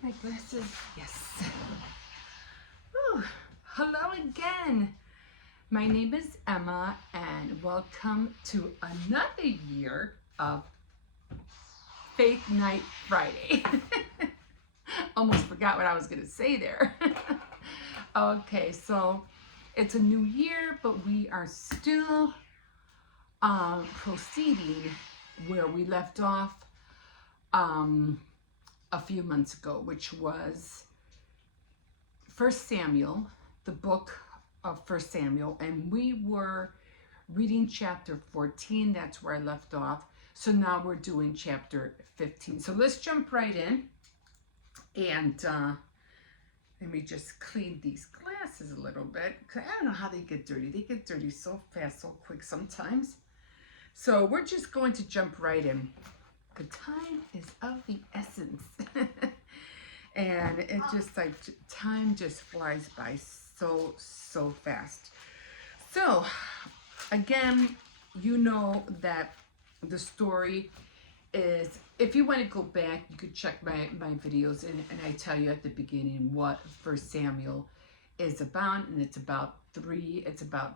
get my glasses. Yes. Whew. Hello again. My name is Emma, and welcome to another year of Faith Night Friday. Almost forgot what I was going to say there. Okay, so it's a new year, but we are still proceeding where we left off a few months ago, which was 1 Samuel, the book of 1 Samuel, and we were reading chapter 14. That's where I left off. So now we're doing chapter 15. So let's jump right in. And let me just clean these glasses a little bit. I don't know how they get dirty. They get dirty so fast, so quick sometimes. So we're just going to jump right in. The time is of the essence. And it just like time just flies by so fast. So again, you know that the story is, if you want to go back, you could check my videos, and I tell you at the beginning what 1 Samuel is about, and it's about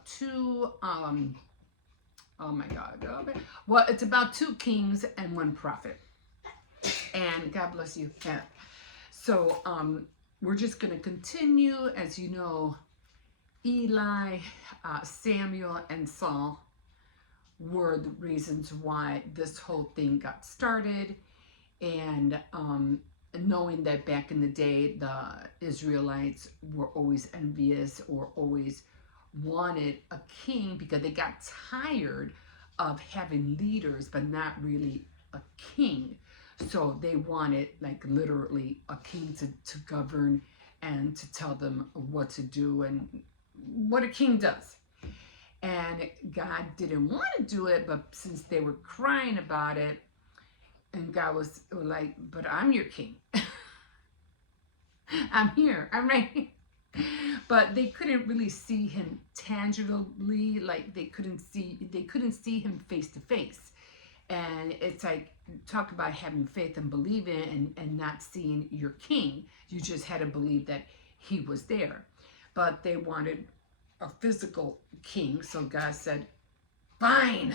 two oh my God. Okay. Well, it's about 2 kings and 1 prophet. And God bless you. Yeah. So we're just going to continue. As you know, Eli, Samuel, and Saul were the reasons why this whole thing got started. And knowing that back in the day, the Israelites were always envious or always wanted a king because they got tired of having leaders but not really a king. So they wanted, like, literally a king to govern and to tell them what to do and what a king does. And God didn't want to do it, but since they were crying about it, and God was like, but I'm your king. I'm here. I'm right here. But they couldn't really see him tangibly, like they couldn't see him face to face. And it's like, talk about having faith and believing and not seeing your king. You just had to believe that he was there. But they wanted a physical king, so God said, fine,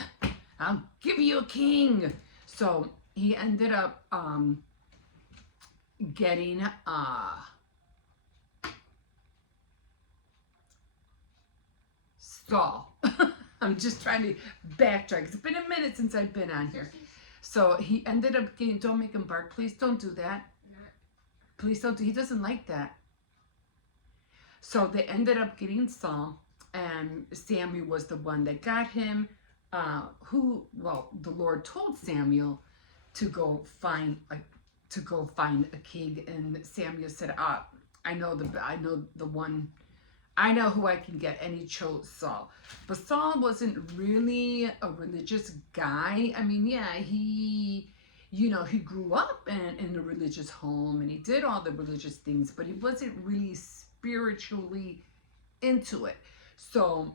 I'll give you a king. So he ended up getting Saul. I'm just trying to backtrack. It's been a minute since I've been on here. So he ended up getting, don't make him bark. Please don't do that. Please don't do, he doesn't like that. So they ended up getting Saul, and Samuel was the one that got him, the Lord told Samuel to go find a king, and Samuel said, I know who I can get, and he chose Saul. But Saul wasn't really a religious guy. I mean, yeah, he grew up in a religious home, and he did all the religious things, but he wasn't really spiritually into it. So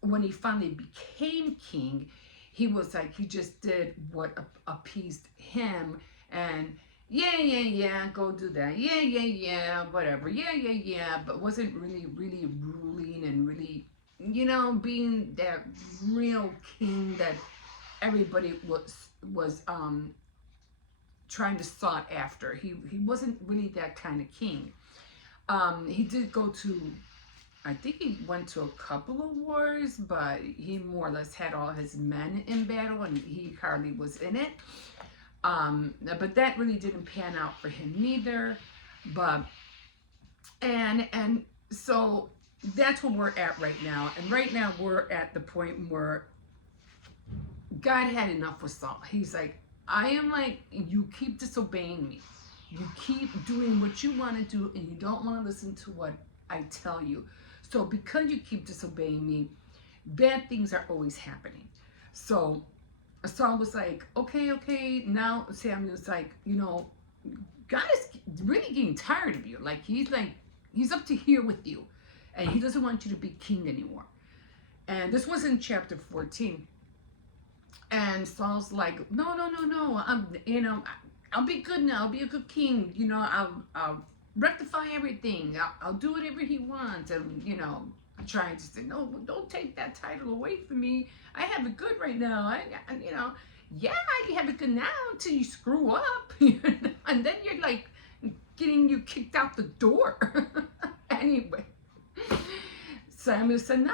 when he finally became king, he was like, he just did what appeased him, and yeah, go do that. Yeah, whatever. Yeah, but wasn't really ruling and really, being that real king that everybody was trying to sought after. He wasn't really that kind of king. He did go to, I think he went to a couple of wars, but he more or less had all his men in battle, and he hardly was in it. But that really didn't pan out for him neither. But and so that's where we're at right now. And right now we're at the point where God had enough with Saul. He's like, I am like, you keep disobeying me. You keep doing what you want to do, and you don't want to listen to what I tell you. So because you keep disobeying me, bad things are always happening. So Saul was like, okay. Now Samuel's like, God is really getting tired of you. Like, he's up to here with you, and he doesn't want you to be king anymore. And this was in chapter 14. And Saul's like, no. I'll be good now. I'll be a good king. I'll rectify everything. I'll do whatever he wants. And, trying to say, no, don't take that title away from me. I have it good right now. Yeah, I have it good now until you screw up. And then you're like getting you kicked out the door. Anyway. Samuel said,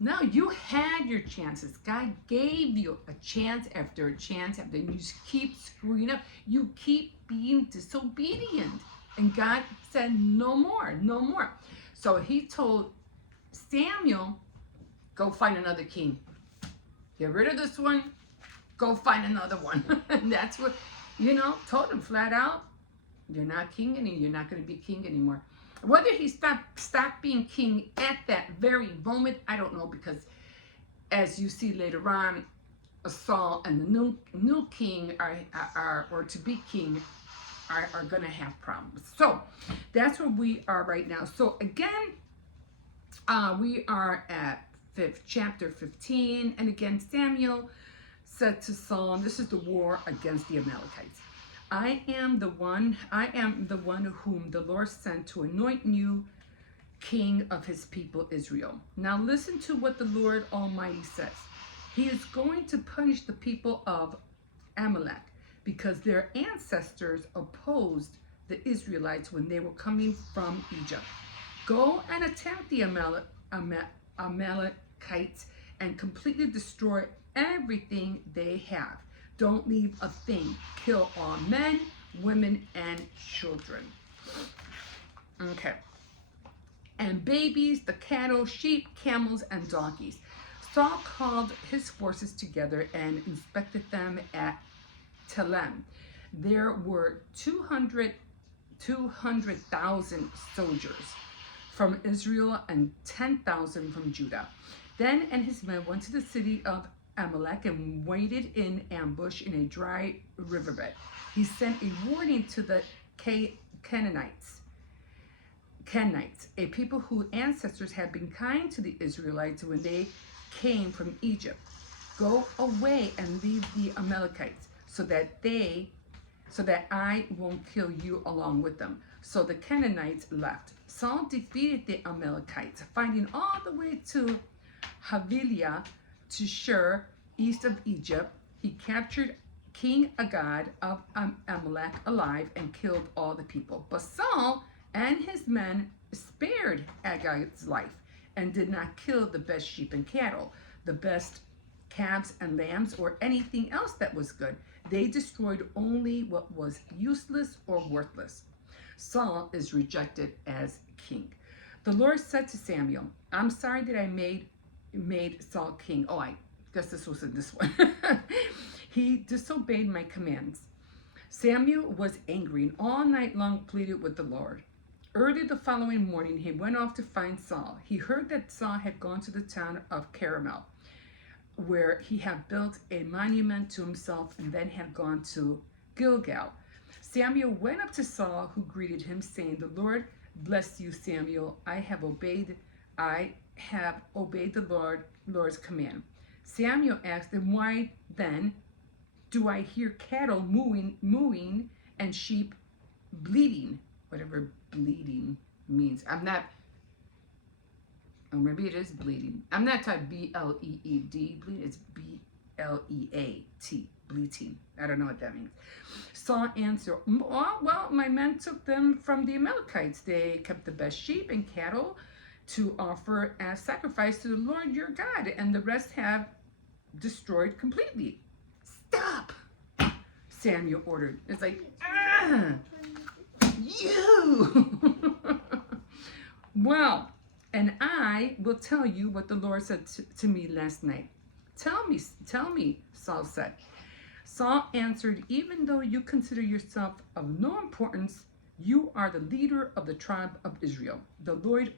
no, you had your chances. God gave you a chance after a chance after, and you just keep screwing up. You keep being disobedient. And God said, no more, no more. So he told Samuel, go find another king. Get rid of this one, go find another one. And that's what, told him flat out, you're not king anymore. You're not going to be king anymore. Whether he stopped being king at that very moment, I don't know, because as you see later on, Saul and the new king or to be king are going to have problems. So that's where we are right now. So again, we are at chapter 15, and again Samuel said to Saul, this is the war against the Amalekites. I am the one whom the Lord sent to anoint you king of his people Israel. Now listen to what the Lord Almighty says. He is going to punish the people of Amalek because their ancestors opposed the Israelites when they were coming from Egypt. Go and attack the Amalekites and completely destroy everything they have. Don't leave a thing. Kill all men, women, and children. Okay. And babies, the cattle, sheep, camels, and donkeys. Saul called his forces together and inspected them at Telem. There were 200,000 soldiers from Israel and 10,000 from Judah. Then and his men went to the city of Amalek and waited in ambush in a dry riverbed. He sent a warning to the Canaanites, a people whose ancestors had been kind to the Israelites when they came from Egypt. Go away and leave the Amalekites so that I won't kill you along with them. So the Canaanites left. Saul defeated the Amalekites, fighting all the way to Havilah, to Shur, east of Egypt. He captured King Agag of Amalek alive and killed all the people. But Saul and his men spared Agag's life and did not kill the best sheep and cattle, the best calves and lambs, or anything else that was good. They destroyed only what was useless or worthless. Saul is rejected as king. The Lord said to Samuel, I'm sorry that I made Saul king. Oh, I guess this was in this one. He disobeyed my commands. Samuel was angry and all night long pleaded with the Lord. Early the following morning, he went off to find Saul. He heard that Saul had gone to the town of Carmel, where he had built a monument to himself, and then had gone to Gilgal. Samuel went up to Saul, who greeted him, saying, The Lord bless you, Samuel. I have obeyed the Lord's command. Samuel asked him, Why then do I hear cattle mooing and sheep bleating? Whatever bleating means. Maybe it is bleeding. I'm not talking B-L-E-E-D, bleed. It's B-L-E-A-T, bleating. I don't know what that means. Saul answered, well, my men took them from the Amalekites. They kept the best sheep and cattle to offer as sacrifice to the Lord your God, and the rest have destroyed completely. Stop, Samuel ordered. It's like, you! Well, and I will tell you what the Lord said to me last night. Tell me, Saul said. Saul answered, even though you consider yourself of no importance, you are the leader of the tribe of Israel. The Lord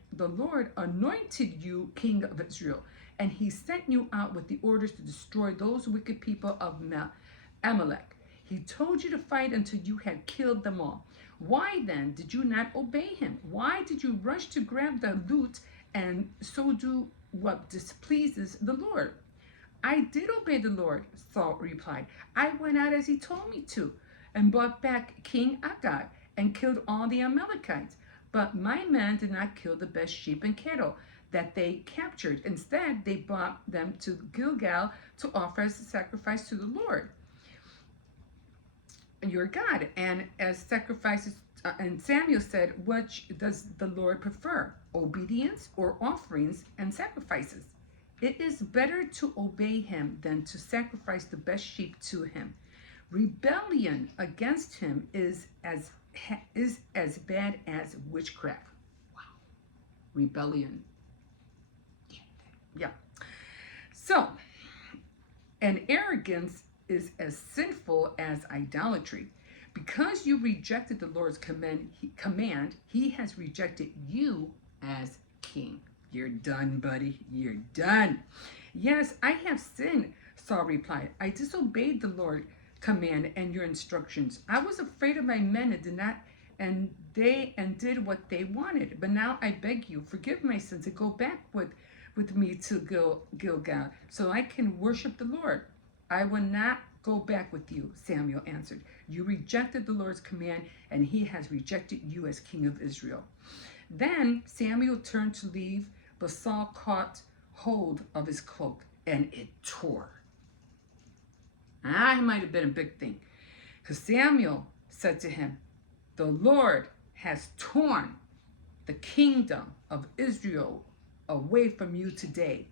anointed you king of Israel, and he sent you out with the orders to destroy those wicked people of Amalek. He told you to fight until you had killed them all. Why then did you not obey him? Why did you rush to grab the loot and so do what displeases the Lord? I did obey the Lord, Saul replied. I went out as he told me to, and brought back King Agag and killed all the Amalekites. But my men did not kill the best sheep and cattle that they captured. Instead, they brought them to Gilgal to offer as a sacrifice to the Lord, your God, and as sacrifices. And Samuel said, which does the Lord prefer, obedience or offerings and sacrifices? It is better to obey him than to sacrifice the best sheep to him. Rebellion against him is as bad as witchcraft. Wow. Rebellion. Yeah. So, and arrogance is as sinful as idolatry. Because you rejected the Lord's command, he has rejected you as king. You're done, buddy. You're done. Yes, I have sinned, Saul replied. I disobeyed the Lord's command and your instructions. I was afraid of my men and did what they wanted. But now I beg you, forgive my sins and go back with me to Gilgal so I can worship the Lord. I will not go back with you, Samuel answered. You rejected the Lord's command, and he has rejected you as king of Israel. Then Samuel turned to leave, but Saul caught hold of his cloak, and it tore. That might have been a big thing, because Samuel said to him, the Lord has torn the kingdom of Israel away from you today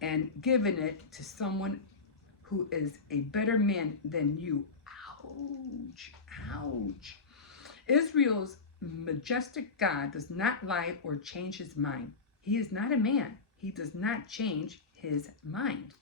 and given it to someone who is a better man than you. Ouch, ouch. Israel's majestic God does not lie or change his mind. He is not a man. He does not change his mind.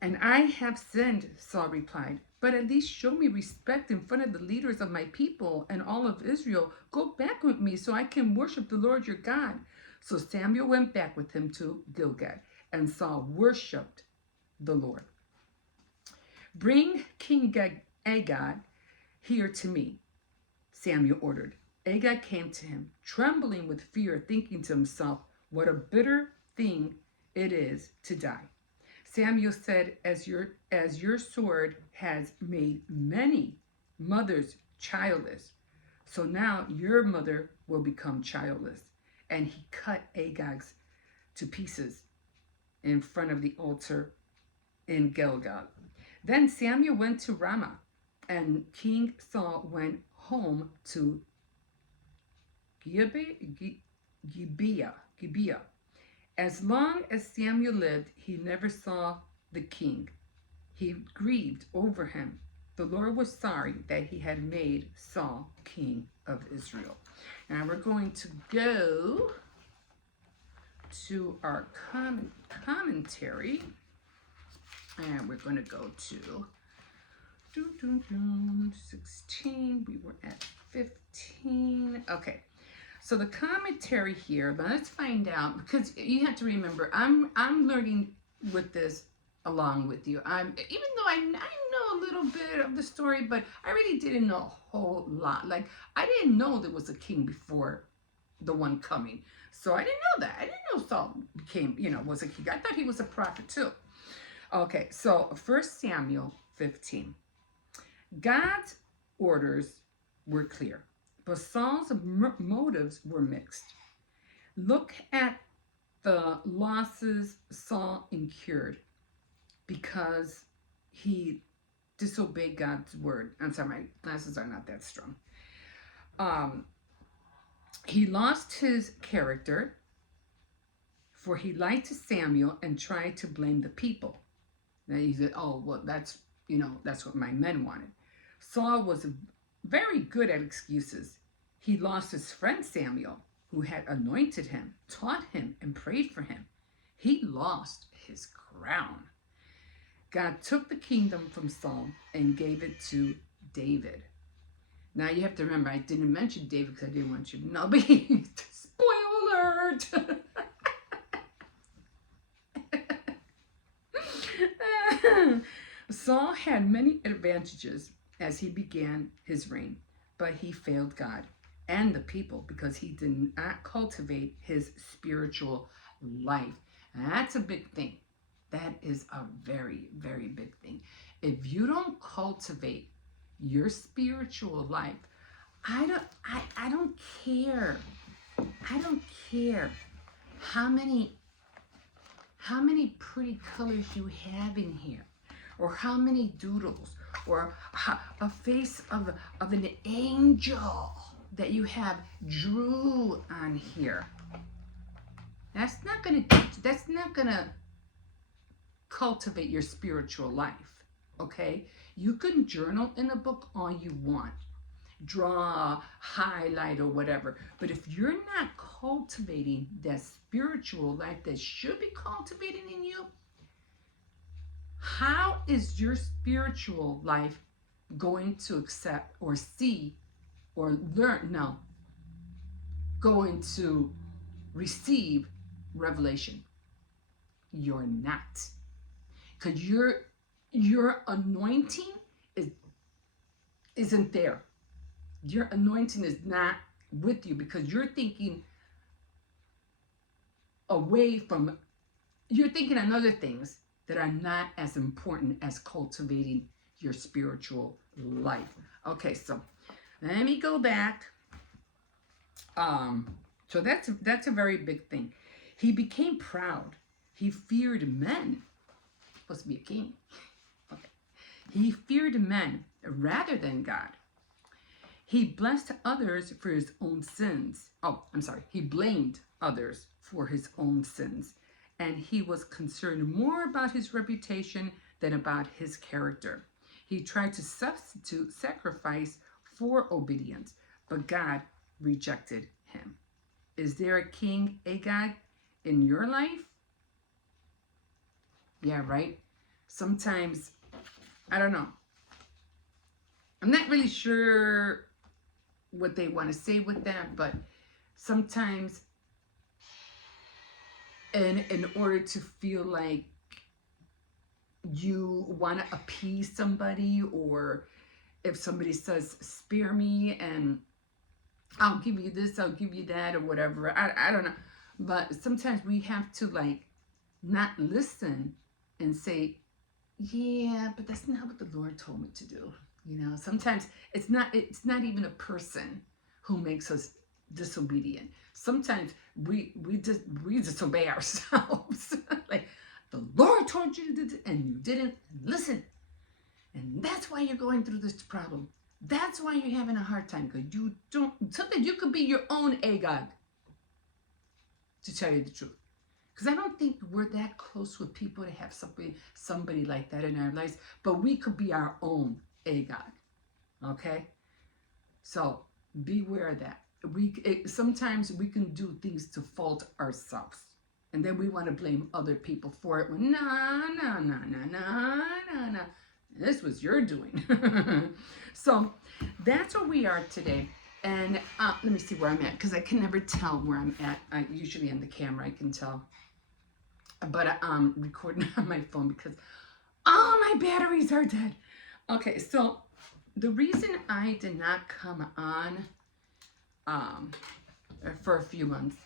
And I have sinned, Saul replied, but at least show me respect in front of the leaders of my people and all of Israel. Go back with me so I can worship the Lord your God. So Samuel went back with him to Gilgal, and Saul worshiped the Lord. Bring King Agag here to me, Samuel ordered. Agag came to him, trembling with fear, thinking to himself, what a bitter thing it is to die. Samuel said, as your sword has made many mothers childless, so now your mother will become childless. And he cut Agag to pieces in front of the altar in Gilgal. Then Samuel went to Ramah, and King Saul went home to Gibeah. As long as Samuel lived, he never saw the king. He grieved over him. The Lord was sorry that he had made Saul king of Israel. Now we're going to go to our commentary. And we're going to go to 16. We were at 15. Okay. So the commentary here, but let's find out, because you have to remember, I'm learning with this along with you. Even though I know a little bit of the story, but I really didn't know a whole lot. Like, I didn't know there was a king before the one coming. So I didn't know that. I didn't know Saul was a king. I thought he was a prophet too. Okay, so 1 Samuel 15. God's orders were clear, but Saul's motives were mixed. Look at the losses Saul incurred because he disobeyed God's word. I'm sorry, my glasses are not that strong. He lost his character, for he lied to Samuel and tried to blame the people. Now he said, oh, well, that's what my men wanted. Saul was very good at excuses. He lost his friend Samuel, who had anointed him, taught him, and prayed for him. He lost his crown. God took the kingdom from Saul and gave it to David. Now you have to remember, I didn't mention David because I didn't want you to know, but spoiler alert! Saul had many advantages as he began his reign, but he failed God and the people because he did not cultivate his spiritual life. And that's a big thing. That is a very, very big thing. If you don't cultivate your spiritual life, I don't care. I don't care how many pretty colors you have in here, or how many doodles, or a face of an angel that you have drew on here. That's not gonna cultivate your spiritual life. Okay? You can journal in a book all you want, draw, highlight, or whatever. But if you're not cultivating that spiritual life that should be cultivated in you, how is your spiritual life going to accept or see or learn? No, going to receive revelation? You're not, because your anointing isn't there. Your anointing is not with you, because you're thinking you're thinking on other things that are not as important as cultivating your spiritual life. Okay, so let me go back. So that's a very big thing. He became proud. He feared men. Supposed to be a king. Okay. He feared men rather than God. He blessed others for his own sins. Oh, I'm sorry. He blamed others for his own sins. And he was concerned more about his reputation than about his character. He tried to substitute sacrifice for obedience, but God rejected him. Is there a King Agag in your life? Yeah, right? Sometimes, I don't know. I'm not really sure what they want to say with that, but sometimes in order to feel like you want to appease somebody, or if somebody says, spare me and I'll give you this, I'll give you that, or whatever. I don't know. But sometimes we have to like not listen and say, yeah, but that's not what the Lord told me to do. You know, sometimes it's not even a person who makes us disobedient. Sometimes we disobey ourselves. Like, the Lord told you to do this and you didn't listen. And that's why you're going through this problem. That's why you're having a hard time, because you don't. Sometimes you could be your own Agag, to tell you the truth. Because I don't think we're that close with people to have somebody like that in our lives, but we could be our own Agag. Okay? So beware of that. Sometimes we can do things to fault ourselves, and then we want to blame other people for it. Well, no. This was your doing. So that's where we are today. And let me see where I'm at, because I can never tell where I'm at. Usually on the camera I can tell, but I'm recording on my phone because all my batteries are dead. Okay, so the reason I did not come on for a few months,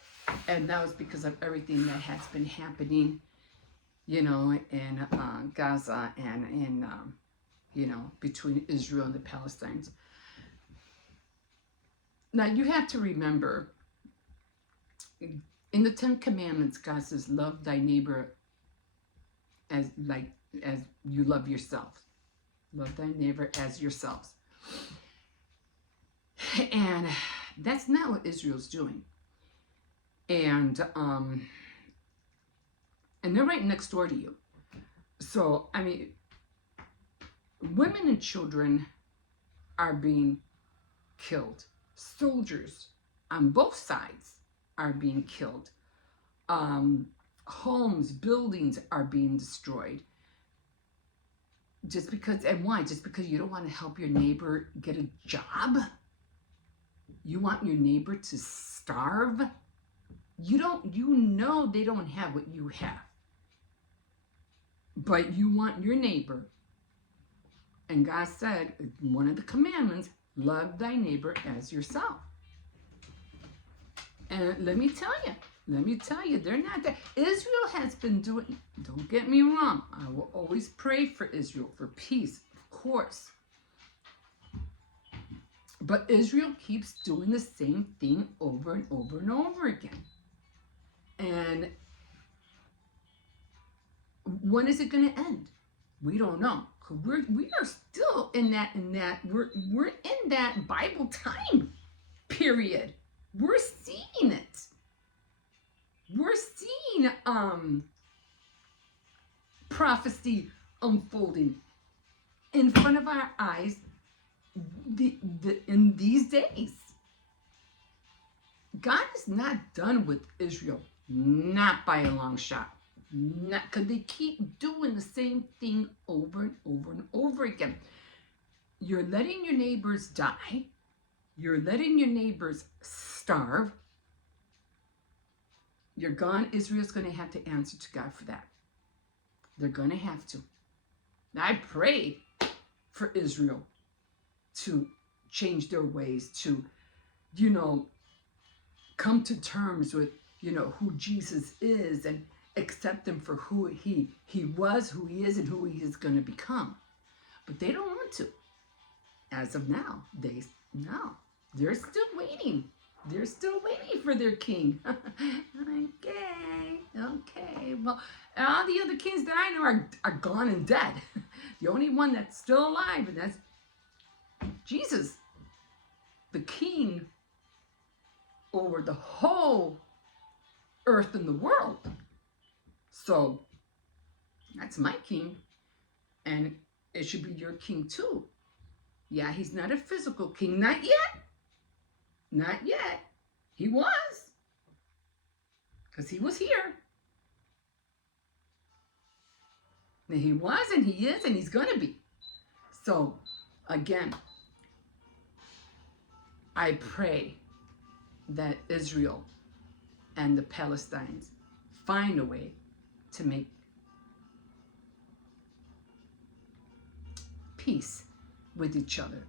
and that was because of everything that has been happening, you know, in Gaza and in you know, between Israel and the Palestinians. Now you have to remember, in the 10 Commandments, God says, love thy neighbor as you love yourself. Love thy neighbor as yourselves. And that's not what Israel's doing. And they're right next door to you. So, I mean, women and children are being killed. Soldiers on both sides are being killed. Homes, buildings are being destroyed. Just because, and why? Just because you don't want to help your neighbor get a job? You want your neighbor to starve? You know they don't have what you have. But you want your neighbor. And God said, one of the commandments, love thy neighbor as yourself. And let me tell you, Let me tell you, they're not that. Israel has been doing, don't get me wrong, I will always pray for Israel, for peace, of course. But Israel keeps doing the same thing over and over and over again. And when is it going to end? We don't know. We are still in that we're in that Bible time period. We're seeing it. We're seeing prophecy unfolding in front of our eyes in these days. God is not done with Israel, not by a long shot. Not because they keep doing the same thing over and over and over again. You're letting your neighbors die. You're letting your neighbors starve. You're gone. Israel's going to have to answer to God for that. They're going to have to. I pray for Israel to change their ways, to, come to terms with, who Jesus is and accept him for who he was, who he is, and who he is going to become. But they don't want to. As of now, they're still waiting. They're still waiting for their king. Okay. Well, all the other kings that I know are gone and dead. The only one that's still alive, and that's Jesus, the king over the whole earth and the world. So that's my king, and it should be your king too. Yeah, he's not a physical king, not yet. Not yet. He was, because he was here. And he was, and he is, and he's going to be. So, again, I pray that Israel and the Palestinians find a way to make peace with each other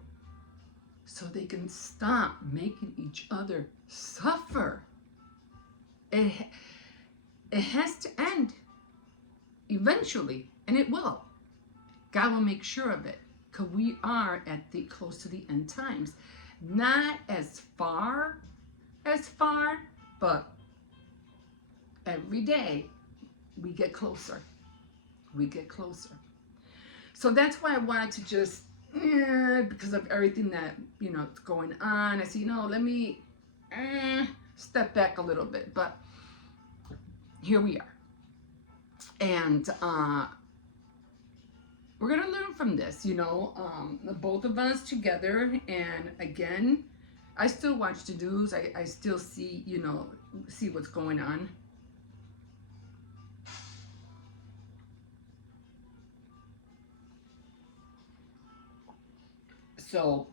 so they can stop making each other suffer. It has to end eventually, and it will. God will make sure of it, because we are close to the end times. Not as far, but every day we get closer. We get closer. So that's why I wanted to just, because of everything that, is going on, I said, let me step back a little bit. But here we are. And we're going to learn from this, the both of us together. And again, I still watch the news. I still see, see what's going on. So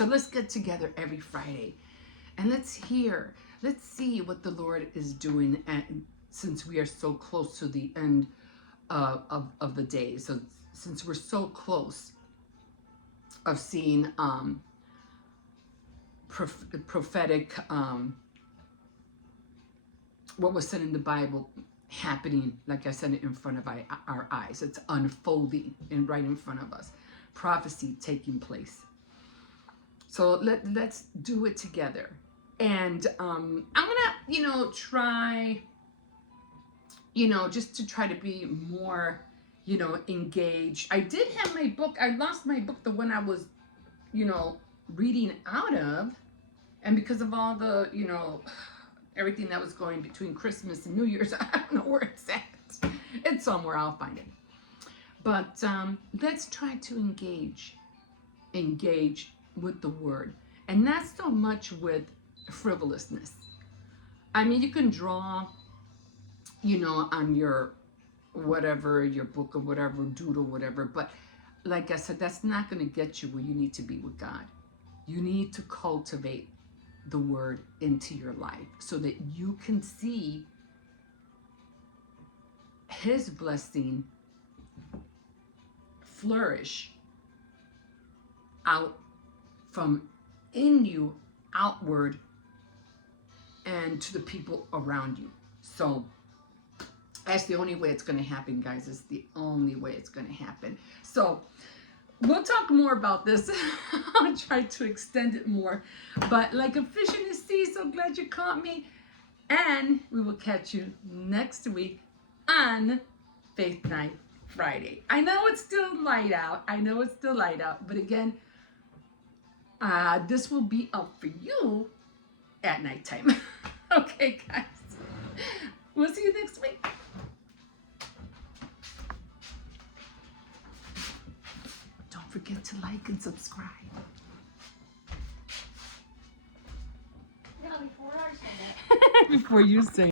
let's get together every Friday and let's see what the Lord is doing since we are so close to the end of the day. So since we're so close of seeing prophetic, what was said in the Bible happening, like I said, in front of our eyes. It's unfolding right in front of us. Prophecy taking place. So let's do it together. And I'm gonna, try, just to try to be more, engaged. I did have my book. I lost my book, the one I was, reading out of, and because of all the, everything that was going between Christmas and New Year's, I don't know where it's at. It's somewhere. I'll find it. But let's try to engage with the word, and not so much with frivolousness. I mean, you can draw, on your whatever, your book or whatever, doodle, whatever, but like I said, that's not going to get you where you need to be with God. You need to cultivate the word into your life so that you can see his blessing flourish out from in you outward and to the people around you. So that's the only way it's going to happen, guys. It's the only way it's going to happen. So we'll talk more about this. I'll try to extend it more. But like a fish in the sea, so glad you caught me. And we will catch you next week on Faith Night Friday. I know it's still light out. But again, this will be up for you at nighttime. Okay, guys. We'll see you next week. Don't forget to like and subscribe. Yeah, before I said that. Before you say